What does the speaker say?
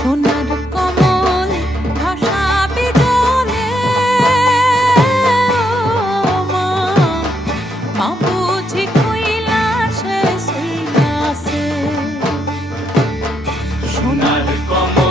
সোনার কমল ভাসাবে জলে, ও মা, মা বুঝি কৈলাসে শুইয়াছে। সোনার কমল